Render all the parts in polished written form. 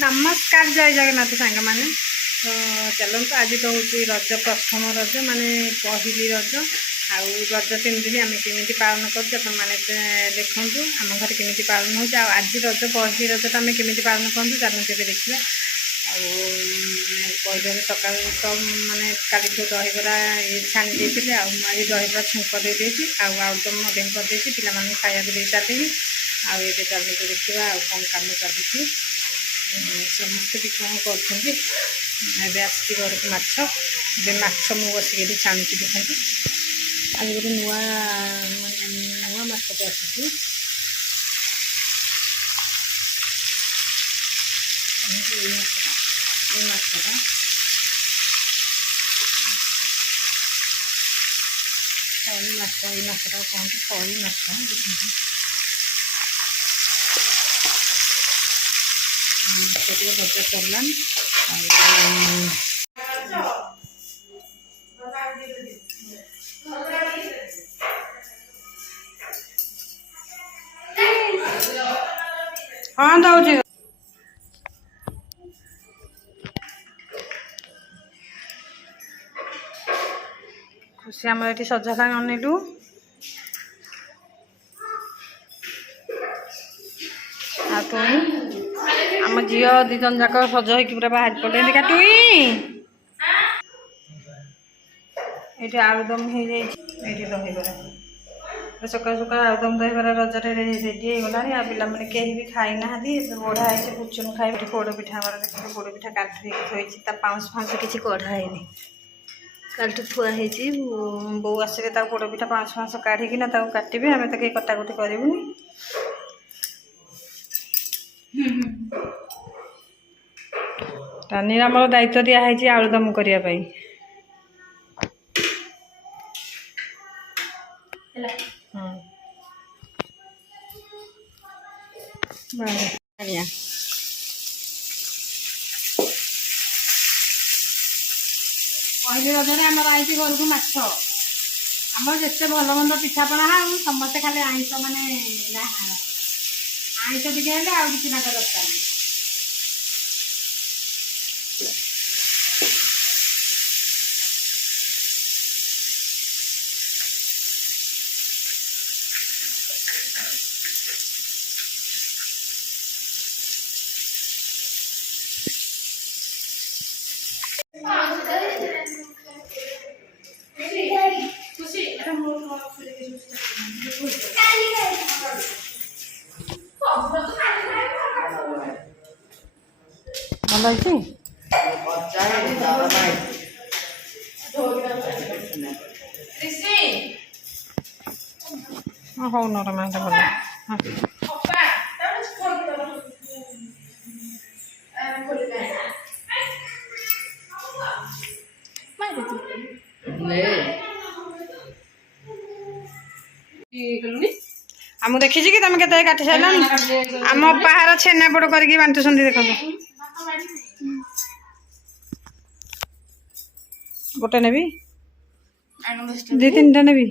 नमस्कार जय जगन्नाथ सांग मैंने तो चलते आज तो हूँ रज प्रथम रज माने पहली रज आउ रज 3 दिन आम केमी पालन कर देखूँ आम घर केमी पालन हो आज रज पहली रज तो आम केमी पालन करूँ चलते देखा पहले सका तो मानने काली दहीबरा छाणी देते आज दहीबरा छुंक दे आउदम करदे पे खाया दे सारे आए चलते देखा कौन कम चलती समस्ते भी कौन कर घर को माछ मु बसिक छाणुची देखते आज गोटे नुआ नुआ माछटे आसी माछटा फली माछ ये माछटा कहते फली माछ भजा चलान हाँ दौर खुशी आम ये सजा अनेलु आम झील दी जन जाक सज हो पूरा बाहर पड़े देखा टुई ये आलुदम हो दहीबरा सका सका आलुदम दहीबरा रजरे रेडी होगा आ पे कहीं भी खाई ना बढ़ा है पुचुन खाई पोड़ पिठा आम देखिए पोड़ पिठा काठी थोड़ी पाउस फाउस किसी कढ़ाई कल थुआई बो आसिले पोड़ पिठा पाउस फाउस काढ़िकी काटे आम तो कटाकुटी करूनी टानी आम दायित्व दिखाई आलुदम करने पहली रजरे आम आई घर को माछ आम जिते भल मंद पिठापणा हो समस्ते खाली आईष माने आईष टे आ कि दरकार भल हो नरमा भल आम देखी कि तुम के काटी सारा आम बाहर छेनापोड़ करके बांटुंट देखो गोटे नेबी दी 3टा नेबी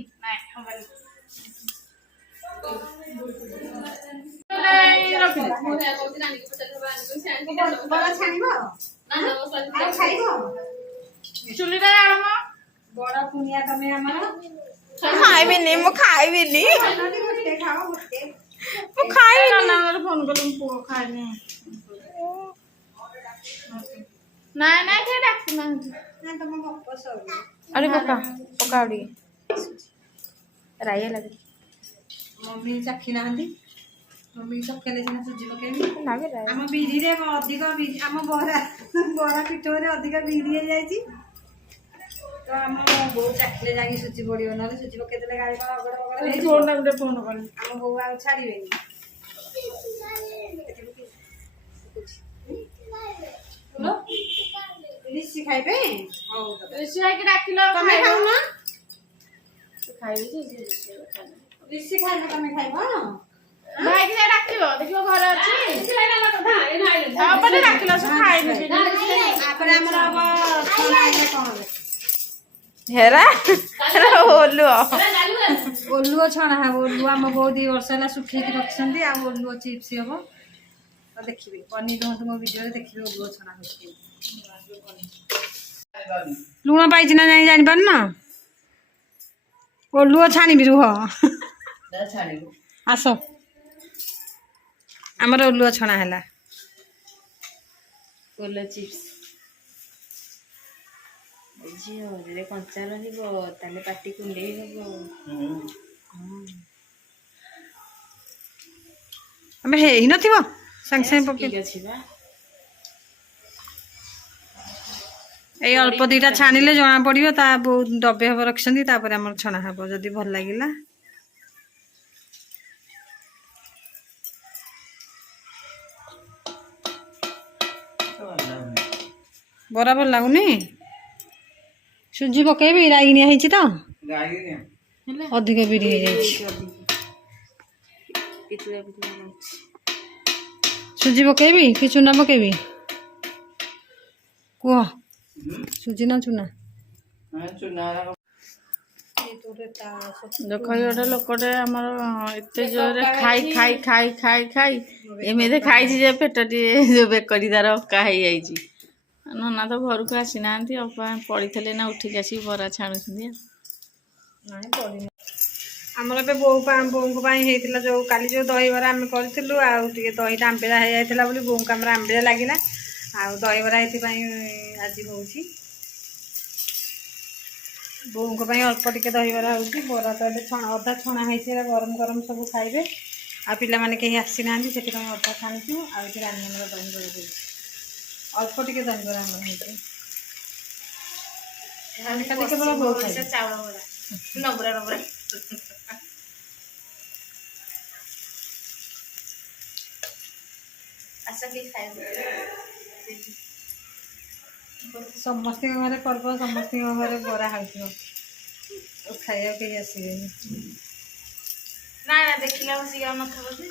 बड़ा पुनिया तमें खाइबिनी मु खाइबिनी मु खाइबिनी ना फोन कर पु खाइनी नहीं नहीं के डाक ना ना तुम गप्प सब अरे पका पका उडी राय लगे मम्मी चखी ना हंदी मम्मी चखले सिना सुजी पकेबी ना बे हम बिरी रे अधिक हम बरा बरा पिठो रे अधिक बिरी हे जाईची तो आम बो चाखिले जाकि सुची पड़ो ना सुची पकईदे गाड़ी फोन कर आम बो आ छाड़े ऋषि खाइबे ऋषि खाई डाकिल तमे खाउना ऋषि खाइबे तमे खाइबो भाई के डाकिबो देखिबो घर अछि आपने डाकिल से खाइबे आपरे हमर अब खाना कोन हेरा ओलुओ छणा है ओलुआ आम बहुत 2 वर्ष है सुखे रखी आ ओलुओ चिप्स हम ଦେଖିବେ ପନିର ହୁଅନ୍ତୁ ମୋ ଭିଡ଼ିଓରେ ଦେଖିବେ ଓଲୁଅ ଛଣା ହେଉଛି। ଲୁଣ ପାଇଛି ନା ଯାଇ ଜାଣିପାରୁନ ଓଲୁଅ ଛାଣିବି ରୁହ ଆସ ଆମର ଓଲୁଅ ଛଣା ହେଲା ଓଲ ଚିପ୍ସ ଝିଅ ଯଦି କଞ୍ଚା ରହିବ ତାହେଲେ ପାଟି କୁଣ୍ଡେଇ ହବ। ଆମେ ହେଇନଥିବ ସାଙ୍ଗେ ସାଙ୍ଗେ ପକେଇ ଅଛି ବା ଏଇ ଅଳ୍ପ ଦିଟା ଛାଣିଲେ ଜଣା ପଡିବ ତା ବହୁତ ଡବେ ହବ ରଖିଛନ୍ତି ତାପରେ ଆମର ଛଣା ହବ ଯଦି ଭଲ ଲାଗିଲା। ବରା ଭଲ ଲାଗୁନି ସୁଜି ପକେଇବି ରାଇଗିଣିଆ ହେଇଛି ତ ଅଧିକ ବିରି ହେଇଯାଇଛି। ସୁଜି ପକେଇବି କି ଚୁନା ପକେଇବି କୁହ ସୁଜି ନା ଚୁନା? ଦେଖ ଗୋଟେ ଲୋକଟେ ଆମର ଏତେ ଜୋରରେ ଖାଇ ଖାଇ ଖାଇ ଖାଇ ଖାଇ ଏମିତି ଖାଇଛି ଯେ ପେଟ ଟିକେ ବେକରି ତାର ଅକା ହେଇଯାଇଛି। ନନା ତ ଘରକୁ ଆସିନାହାନ୍ତି ଅପା ପଡ଼ିଥିଲେ ନା ଉଠିକି ଆସିକି ବରା ଛାଣୁଛନ୍ତି। ଆମର ଏବେ ବୋଉଙ୍କ ପାଇଁ ହେଇଥିଲା ଯୋଉ କାଲି ଯୋଉ ଦହିବରା ଆମେ କରିଥିଲୁ ଆଉ ଟିକେ ଦହିଟା ଆମ୍ବିଳା ହେଇଯାଇଥିଲା ବୋଲି ବୋଉଙ୍କୁ ଆମର ଆମ୍ବିଳା ଲାଗିଲା ଆଉ ଦହିବରା ଏଥିପାଇଁ ଆଜି ହଉଛି ବୋଉଙ୍କ ପାଇଁ ଅଳ୍ପ ଟିକେ ଦହିବରା ହଉଛି। ବରା ତ ଏବେ ଅଧା ଛଣା ହେଇଛି ଗରମ ଗରମ ସବୁ ଖାଇବେ ଆଉ ପିଲାମାନେ କେହି ଆସିନାହାନ୍ତି ସେଥିପାଇଁ ଅଧା ଛାଣିଛୁ ଆଉ ଏଠି ରାନ୍ଧି ଆମର ଦହିବରା ଦେଉଛି ଅଳ୍ପ ଟିକେ ଦହିବରା ଆମର ହେଇଛି ଖାଲି କେବଳ ବୋଉ ଖାଇବେ। ଚାଉଳ ବରା ନବରା ନବରା ଆସ କି ଖାଇବ ସମସ୍ତଙ୍କ ଘରେ ପର୍ବ ସମସ୍ତଙ୍କ ଘରେ ବରା ହେଉଥିବ ଆଉ ଖାଇବାକୁ କେହି ଆସିବେନି। ନା ଦେଖିଲା ବସିକି ଆଉ ନଥିବ ଯେ